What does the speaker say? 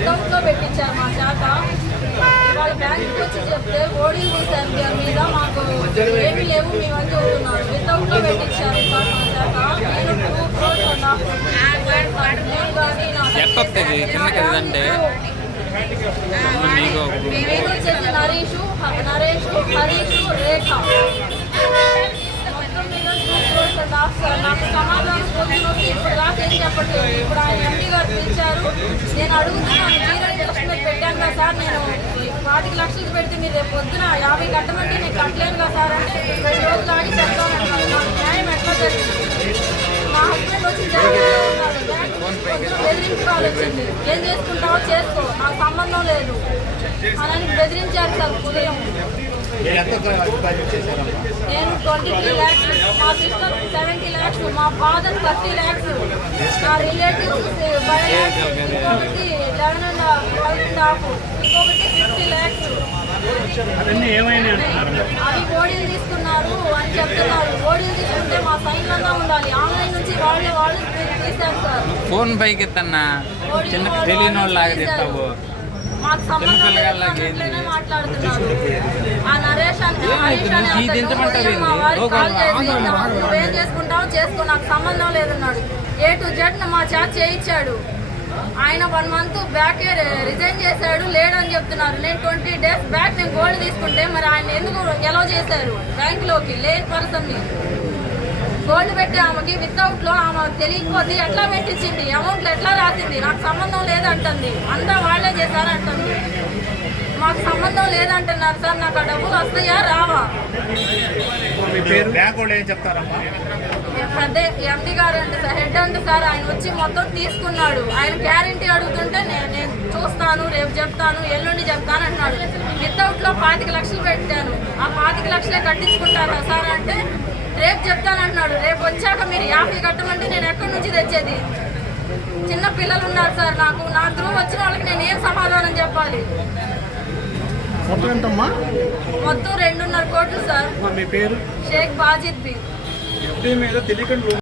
వితౌట్లో పెట్టించారు మా చేత ఇవాళ బ్యాంకుకి వచ్చి చెప్తే ఓడి మీద మాకు ఏమీ లేవు మేమని చెబుతున్నారు వితౌట్లో పెట్టించారు మా చేత నేను టూ క్రోర్స్ నేను కానీ నా నేను వచ్చేసి నరేష్ నరేష్ హరీష్ రేఖ మొత్తం మీద two crores and half sir నాకు సమాధానం పొందినోకి చెప్పట్లేదు ఇప్పుడు ఆయన ఎంపీ గారు పిలిచారు. నేను అడుగుతున్నాను జీరో మీద పెట్టాను కదా సార్? నేను పాతిక లక్షలు పెడితే మీరు రేపు పొద్దున యాభై కట్టమంటే నేను కట్టలేను కదా సార్ అంటే రెండు రోజులు ఆగి నాకు న్యాయం ఎట్లా జరిగింది? మా హస్బెండ్ వచ్చి కాల్ వచ్చింది ఏం చేసుకుంటావో చేసుకో నాకు సంబంధం లేదు. అలాని బెదిరించారు సార్ ఉదయం నేను ట్వంటీ త్రీ ల్యాక్స్ మా సిస్టర్ ల్యాక్స్ మా ఫాదర్ థర్టీ ల్యాక్స్ నా రిలేటివ్స్ ఫైవ్ ల్యాక్స్ ఇంకొకటి eleven and eleven and half ఇంకొకటి ఫిఫ్టీ ల్యాక్స్ అవన్నీ ఏమైనా అంటున్నారు? అవి ఓడీలు తీసుకున్నారు అని చెప్తున్నారు. ఓడీలు తీసుకుంటే మా సైన్యంలో ఉండాలి. ఆన్లైన్ నుంచి వాళ్ళే వాళ్ళు తీశారు సార్. ఫోన్ పైకి ఎత్తన్నా? చిన్న తెలియని వాళ్ళు లాగా తిట్టావు. మాకు సంబంధం లేదు అన్నట్లనే ఆ నరేష్ అని హరీష్ అని అతను మా? వారికి కాల్. చేసి నువ్వేం చేసుకుంటావో చేసుకో నాకు సంబంధం లేదన్నాడు. ఏ టు జెడ్ మా చాట్ చేయించాడు. ఆయన వన్ మంత్ బ్యాక్ రిజైన్ చేశాడు లేడని చెప్తున్నారు. నేను ట్వంటీ డేస్ బ్యాక్ నేను గోల్డ్ తీసుకుంటే మరి ఆయన ఎందుకు ఎలా చేశారు? బ్యాంకులోకి లేని పర్సన్ని. గోల్డ్ పెట్టి ఆమెకి వితౌట్లో ఆమె తెలియకపోతే ఎట్లా పెట్టించింది? అమౌంట్ ఎట్లా రాసింది? నాకు సంబంధం లేదంటుంది. అంతా వాళ్ళే చేశారంటుంది. మాకు సంబంధం లేదంటున్నారు సార్ నాకు ఆ డబ్బులు వస్తాయా రావా? పెద్ద ఎండి గారు అంటే సార్ హెడ్ అంటే సార్ ఆయన వచ్చి మొత్తం తీసుకున్నాడు. ఆయన గ్యారంటీ అడుగుతుంటే నేను నేను చూస్తాను రేపు చెప్తాను ఎల్లుండి చెప్తాను అంటున్నాడు. వితౌట్లో పాతిక లక్షలు పెట్టాను. ఆ పాతిక లక్షలే కట్టించుకుంటారా సార్ అంటే రేపు చెప్తాను అంటున్నాడు రేపు వచ్చాక మీరు యాభై కట్టమంటే నేను ఎక్కడి నుంచి తెచ్చేది? చిన్న పిల్లలు ఉన్నారు సార్ నాకు. నా త్రూ వచ్చిన వాళ్ళకి నేను ఏం సమాధానం చెప్పాలి? మొత్తం రెండున్నర కోట్లు సార్. మీ పేరు? షేక్ బాజిద్ బి. ఎఫ్డీ మీద తెలియకుండా